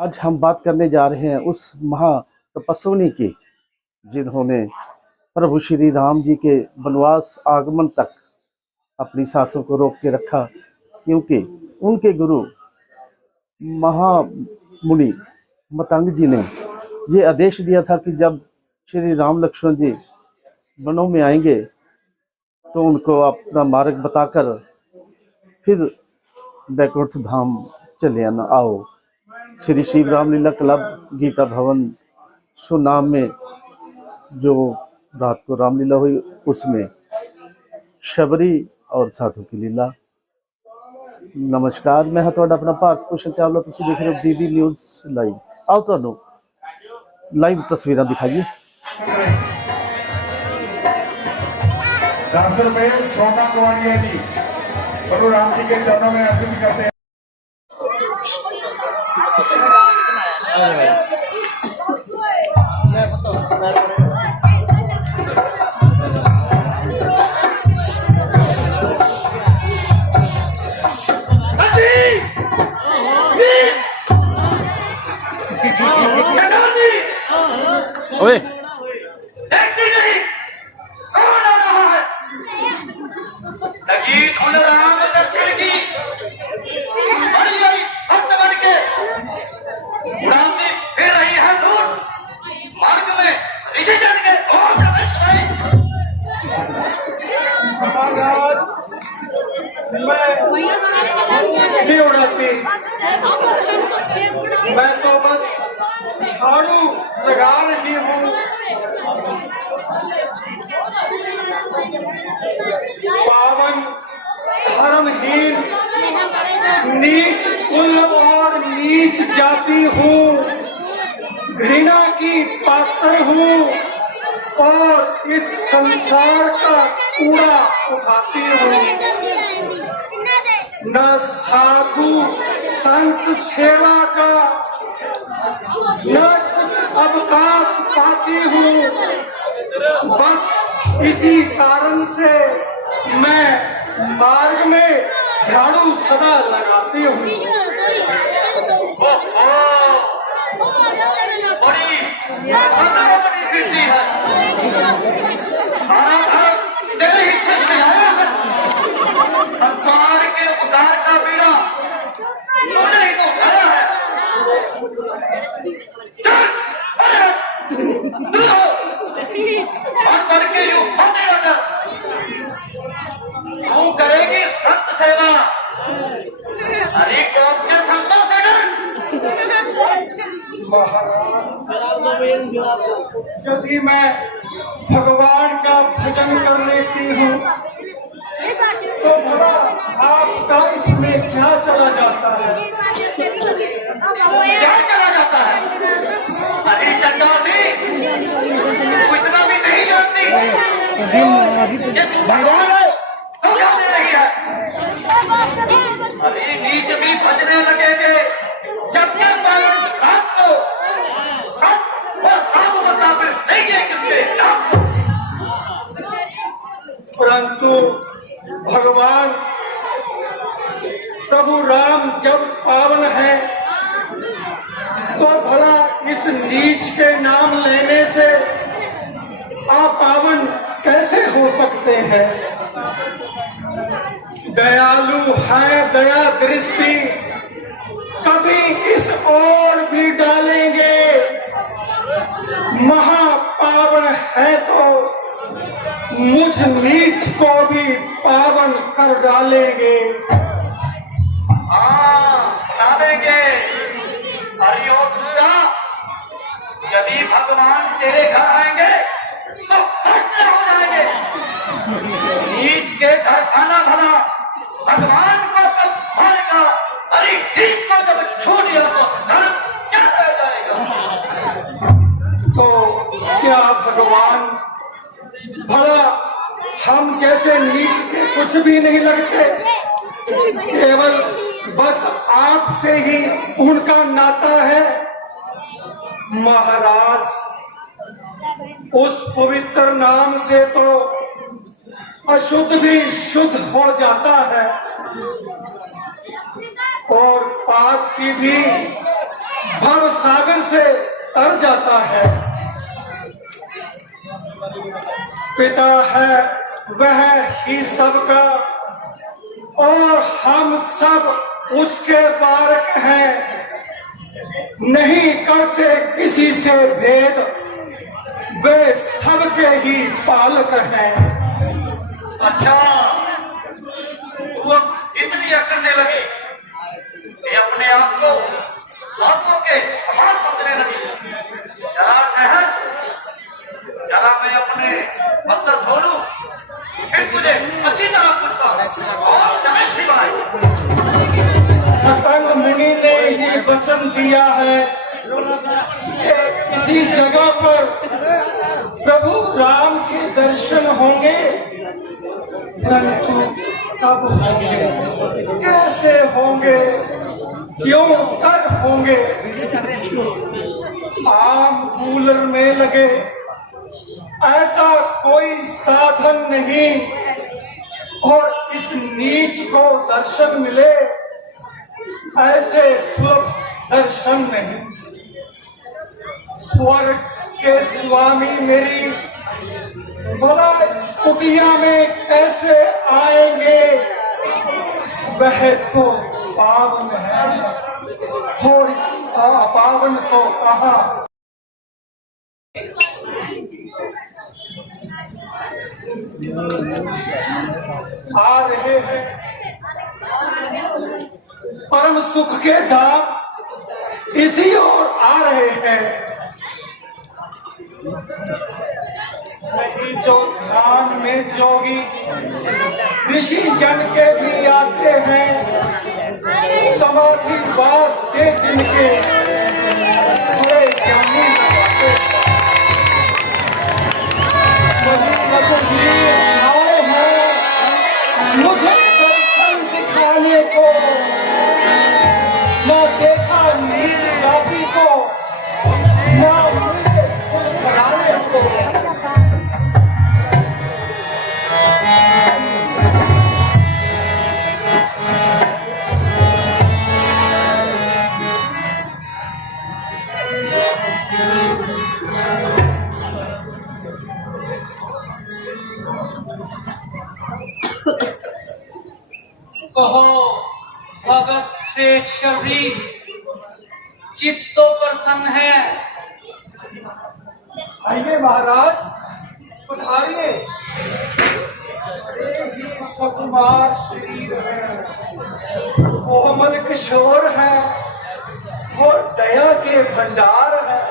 आज हम बात करने जा रहे हैं उस महा तपस्विनी की जिन्होंने प्रभु श्री राम जी के वनवास आगमन तक अपनी सांसों को रोक के रखा, क्योंकि उनके गुरु महामुनि मतंग जी ने ये आदेश दिया था कि जब श्री राम लक्ष्मण जी वनों में आएंगे तो उनको अपना मार्ग बताकर फिर बैकुंठ धाम चले आना। आओ श्री शिव रामलीला क्लब गीता भवन सुनाम में जो रात को रामलीला हुई उसमें शबरी और साधु की लीला। नमस्कार, मैं ਤੁਹਾਡਾ अपना ਭਾਰਤ ਭੂਸ਼ਣ ਚਾਵਲਾ, ਤੁਸੀਂ देख रहे हो बीबी न्यूज़ लाइव। आओ ਤੁਹਾਨੂੰ लाइव तस्वीरें दिखाइए। दरअसल में सोना कुमारिया जी प्रभु राम जी के चरणों में अर्पित करते हैं। ओए नहीं उड़ाती, मैं तो बस झाड़ू लगा रही हूँ। पावन धर्महीन नीच कुल और नीच जाति हूँ, घृणा की पात्र हूँ और इस संसार का कूड़ा उठाती हूँ। न साधु संत सेवा का न कुछ अवकाश पाती हूँ, बस इसी कारण से मैं मार्ग में झाड़ू सदा लगाती हूँ। संसार के उद्धार का बीड़ा तूने ही तो उठाया है। और करके यूं बातें कर, तू करेगी संत सेवा, हरि कौम के संतों से डर। यदि मैं भगवान का भजन कर लेती हूँ तो भला आपका इसमें क्या चला जाता है? क्या चला जाता है? अरे चंडाली, तू इतना भी नहीं जानती ये तू भगवान है तो क्या दे रही है? अरे नीच भी भजने लगेंगे जबकि पालन आपको सत और साधु बता फिर नहीं किए किसके नाम को। परंतु भगवान प्रभु राम जब पावन है तो भला इस नीच के नाम लेने से अपावन कैसे हो सकते हैं? दयालु है दया दृष्टि कभी इस ओर भी डालेंगे, महापावन है तो मुझ नीच को भी पावन कर डालेंगे। डालेंगे। अरे ओ दूसरा, यदि भगवान तेरे घर आएंगे तो भ्रष्ट हो जाएंगे। नीच के घर आना भला भगवान को कब भाएगा? अरे नीच को जब छू दिया तो धर्म क्या रह जाएगा? तो क्या भगवान भला हम जैसे नीच के कुछ भी नहीं लगते? केवल बस आपसे ही उनका नाता है। महाराज, उस पवित्र नाम से तो अशुद्ध भी शुद्ध हो जाता है और पाप की भी भर से तर जाता है। पिता है वह ही सबका और हम सब उसके बारक हैं, नहीं करते किसी से भेद, वे सबके ही पालक हैं। अच्छा, तू अब इतनी अकड़ने लगी कि अपने आप को साधुओं के समान समझने लगी। जरा ठहर, जरा मैं अपने वस्त्र धो लूं, फिर तुझे अच्छी तरह पूछता और नमः शिवाय। पतंग मुनि ने ये वचन दिया है कि किसी जगह पर प्रभु राम के दर्शन होंगे, परंतु कब होंगे, कैसे होंगे, क्यों कर होंगे, आम कूलर में लगे ऐसा कोई साधन नहीं, और इस नीच को दर्शन मिले ऐसे सुलभ दर्शन नहीं। स्वर्ग के स्वामी मेरी भला कुटिया में कैसे आएंगे, वह तो पावन है, और इस अपावन को कहा। आ रहे हैं परम सुख के धाम, इसी ओर आ रहे हैं। नहीं जो ध्यान में जोगी ऋषि जन के भी आते हैं, समाधि वास के जिनके बड़े ज्ञानी लगाते हैं। आए हैं मुझे दर्शन दिखाने को, न देखा नीच जाति को, न मुझे कुछ कराने को। कहो भगत श्रेष्ठ शबरी, चित्त तो प्रसन्न है। आइए महाराज, पधारिए। बड़े ही सुकुमार शरीर है, कोमल किशोर है, और दया के भंडार है।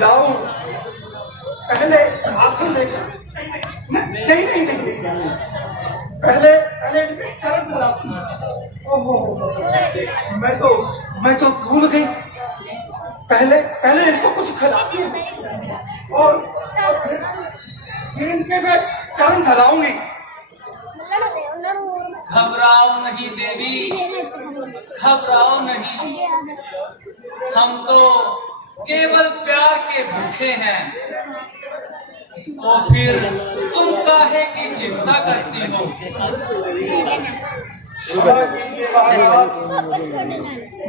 लाऊं पहले आसन लेकर? नहीं नहीं नहीं नहीं नहीं, पहले इनके चरण धराऊं। ओहो, मैं तो भूल गई। पहले इनको कुछ खिलाती और फिर इनके मैं चरण धराऊंगी। घबराओ नहीं देवी, घबराओ नहीं। हम तो केवल प्यार के भूखे हैं, तो फिर तुम काहे की चिंता करती हो?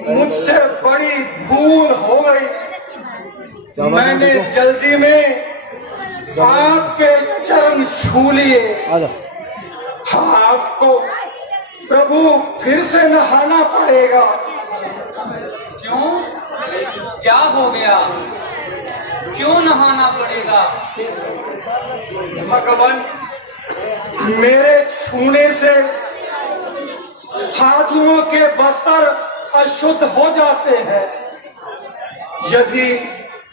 मुझसे बड़ी भूल हो गई, मैंने जल्दी में आपके चरण छू लिए। आपको प्रभु फिर से नहाना पड़ेगा। क्यों, क्या हो गया? क्यों नहाना पड़ेगा? भगवान, मेरे छूने से साधुओं के वस्त्र अशुद्ध हो जाते हैं। यदि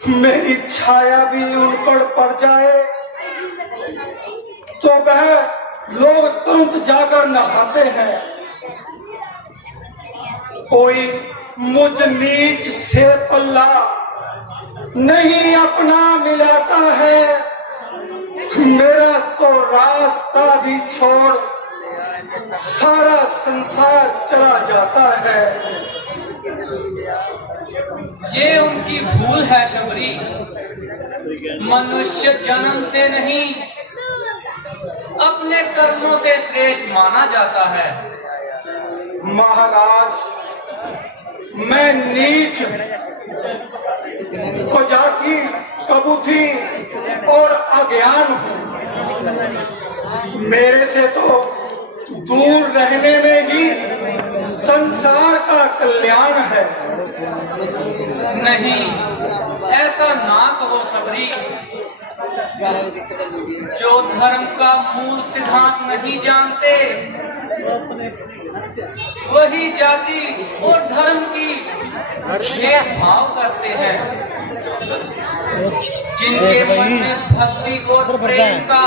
मेरी छाया भी उन पर पड़ जाए तो वह लोग तुरंत जाकर नहाते हैं। कोई मुझ नीच से पल्ला नहीं अपना मिलाता है, मेरा तो रास्ता भी छोड़ सारा संसार चला जाता है। ये उनकी भूल है शबरी। मनुष्य जन्म से नहीं, अपने कर्मों से श्रेष्ठ माना जाता है। महाराज, मैं नीच कोजाकी, कबूथी और अज्ञान हूँ। मेरे से तो दूर रहने में ही संसार का कल्याण है। नहीं, ऐसा ना कहो सबरी। जो धर्म का मूल सिद्धांत नहीं जानते वही जाति और धर्म की भेदभाव करते हैं। जिनके मन में भक्ति और प्रेम का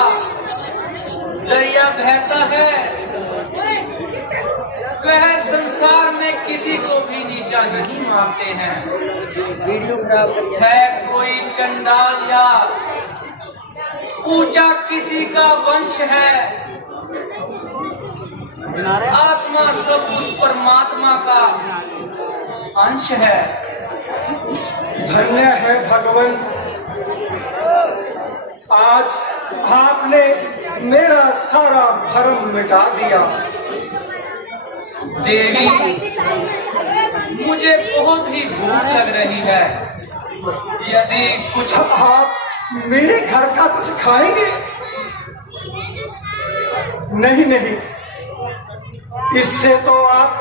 दरिया बहता है वह संसार में किसी को भी नीचा नहीं मानते हैं। वीडियो खराब करिए। है कोई चंडाल या ऊंचा किसी का वंश है, आत्मा सब उस परमात्मा का अंश है। धन्य है भगवान, आज आपने मेरा सारा भरम मिटा दिया। देवी, मुझे बहुत ही भूख लग रही है। यदि कुछ आप मेरे घर का कुछ खाएंगे? नहीं नहीं, इससे तो आप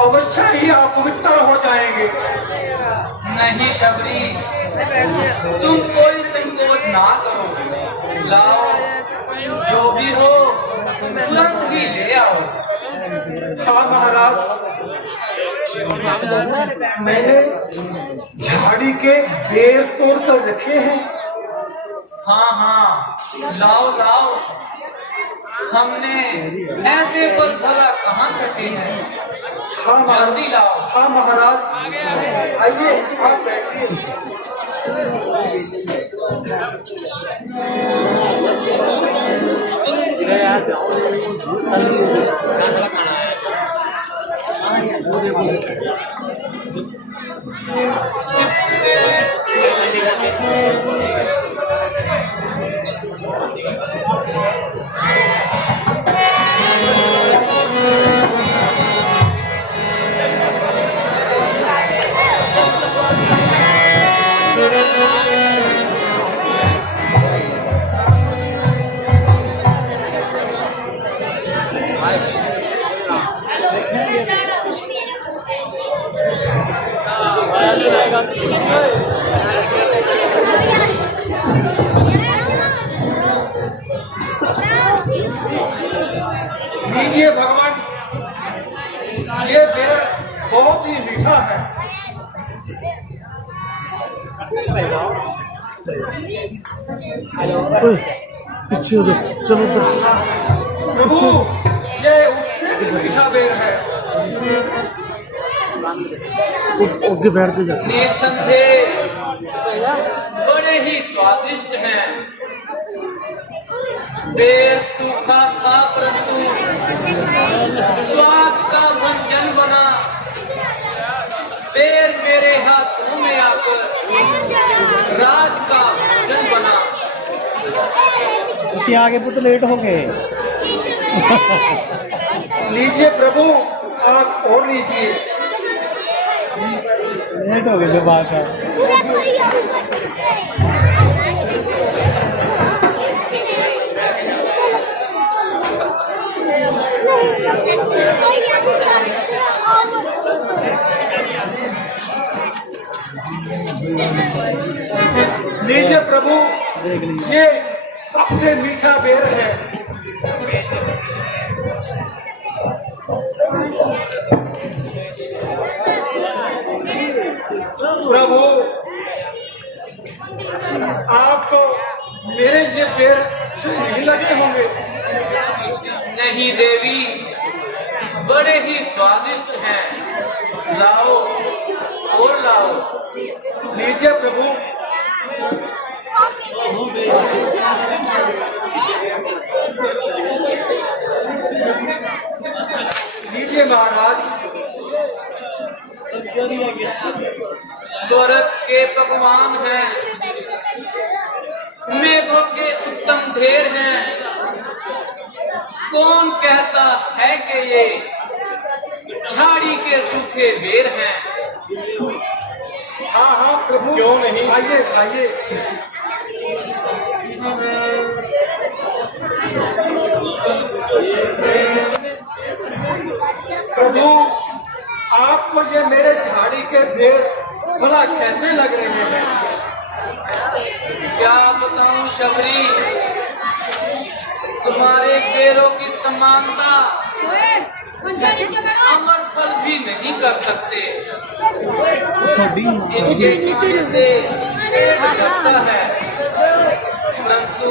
अवश्य ही अपवित्र हो जाएंगे। नहीं शबरी, तुम कोई संकोच ना करो। लाओ, जो भी हो तुरंत ही ले आओ। हाँ महाराज, मैंने झाड़ी के बेर तोड़ कर रखे हैं। हाँ हाँ, लाओ लाओ। हमने ऐसे फल भला कहाँ छटे हैं। हाँ जल्दी लाओ। हाँ महाराज, आइए आप बैठिए। लीजिए भगवान, ये बेर बहुत ही मीठा है। पीछे हो जाओ, चलो प्रभु, ये उससे भी मीठा बेर है। आगे बैठ के जाओ। निसंदेह बड़े ही स्वादिष्ट हैं। बेर सूखा था परंतु स्वाद का व्यंजन बना। बेर मेरे हाथों में आकर राज का भोजन बना। उसी आगे पुत लेट हो गए। लीजिए प्रभु, आप और लीजिए। लेट हो गए जो बात है। लीजिए प्रभु, ये सबसे मीठा बेर है। प्रभु, आप तो मेरे ये बेर से नहीं लगे होंगे। नहीं देवी, बड़े ही स्वादिष्ट हैं। लाओ और लाओ। लीजिए प्रभु। लीजिए महाराज। स्वर्ग के पकवान हैं, मेघों के उत्तम ढेर हैं। कौन कहता है कि ये झाड़ी के सूखे बेर हैं। हाँ हाँ प्रभु, क्यों नहीं? आइए आइए। प्रभु, आपको ये मेरे झाड़ी के बेर भला कैसे लग रहे हैं? क्या बताऊं शबरी, तुम्हारे पैरों की समानता अमर फल भी नहीं कर सकते। इनके खाने से पेट भरता है परंतु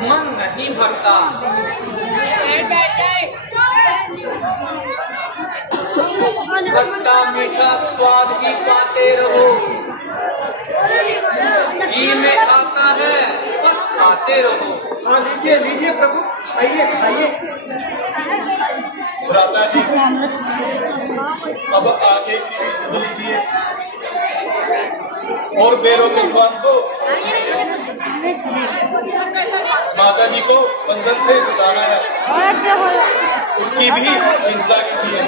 मन नहीं भरता। खट्टा मीठा स्वाद ही पाते रहो, जी में आता है बस खाते रहो। हाँ लीजिए लीजिए प्रभु, खाइए खाइए। भ्राता जी, अब आगे की सुध लीजिए और बेरों के स्वाद को माता जी को बंधन से छुड़ाना है, उसकी भी चिंता कीजिए।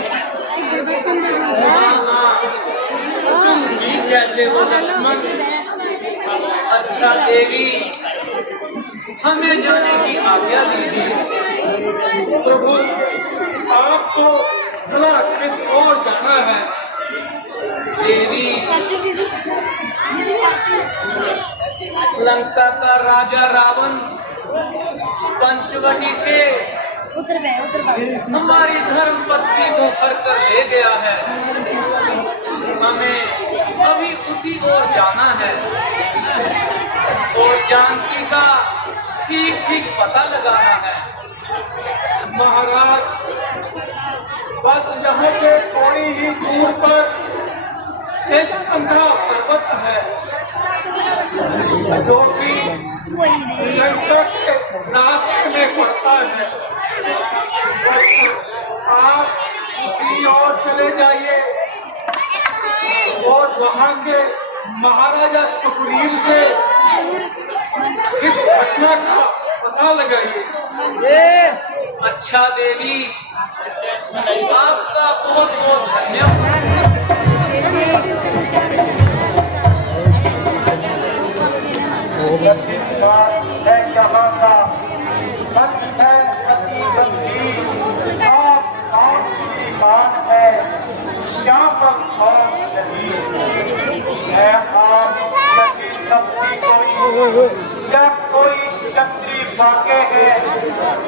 तुम भी कहते हो लक्ष्मण। अच्छा देवी, हमें जाने की आज्ञा दीजिए। प्रभु, आपको भला किस ओर जाना है? देवी, लंका का राजा रावण पंचवटी से हमारी धर्म पत्नी को हर कर ले गया है। हमें अभी उसी ओर जाना है और जानकी का ठीक ठीक पता लगाना है। महाराज, बस यहाँ से थोड़ी ही दूर पर एक अंधा पर्वत है जो कि लंका के रास्ते में पड़ता है। आप उसी ओर चले जाइए और वहाँ के महाराजा सुग्रीव से इस घटना का पता लगाइए। अच्छा देवी, आपका बहुत बहुत धन्यवाद। है जहाँ का मन है अति गंभीर, आप कौन सी बात है, क्या हम कौन शहीद है। आप यदि कभी कोई या कोई क्षत्रिय बाके है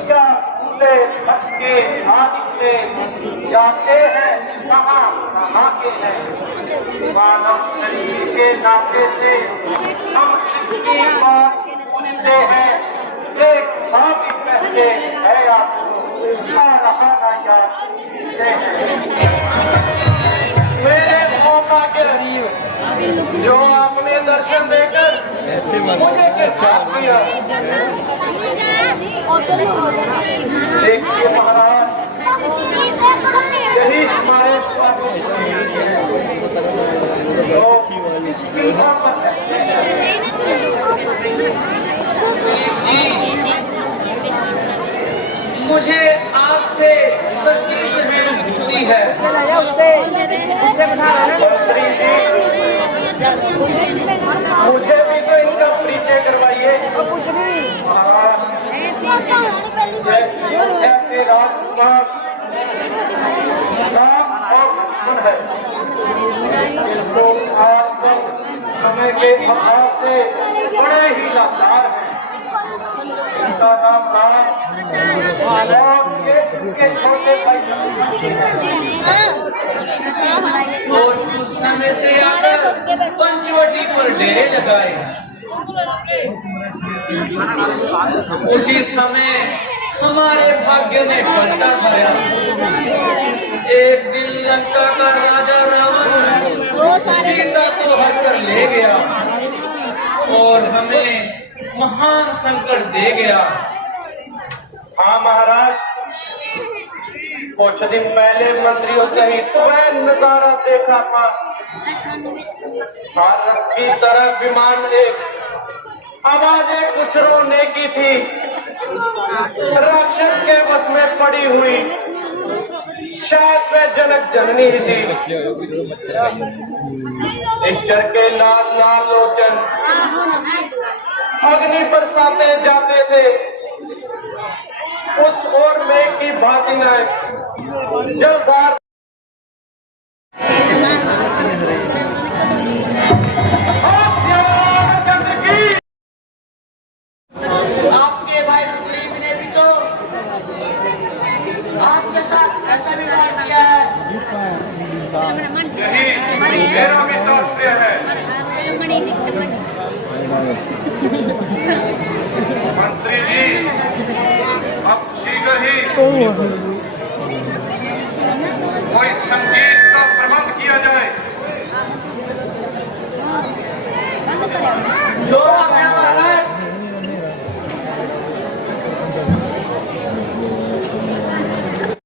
या खुले भटके आदित्य जाते हैं, कहाँ कहाँ के हैं। मानव शरीर के नाते से हम इतनी बात पूछते हैं, एक बात ही कहते हैं आपको क्या रहा ना याद। मेरे मौका के जो आपने दर्शन देकर मुझे गिरफ्तार किया। देखिए महाराज, यही हमारे मुझे आपसे सच्ची सहानुभूति है। मुझे भी तो इनका परिचय करवाइए। है इसको आप समय के अभाव से बड़े ही लाचार हैं। इनका नाम राम और ये छोटे भाई और कुछ समय से आकर पंचवटी पर डेरे लगाए। उसी समय हमारे भाग्य ने पलटा खाया। एक दिन लंका का राजा रावण सीता को हर कर ले गया और हमें महान संकट दे गया। हाँ महाराज, कुछ दिन पहले मंत्रियों सहित वह नजारा देखा था। भारत की तरफ विमान एक आवाजें कुछ रोने की थी। राक्षस के बस में पड़ी हुई साक्षात वे जनक जननी थी। निश्चर के लाल लाल लोचन अग्नि पर सामने जाते थे। उस ओर में की भांति न जब बार आपके भाई सुग्रीव ने भी तो आपके साथ ऐसा व्यवहार किया है। यही मेरा भी तात्पर्य है। मंत्री जी अब शीघ्र ही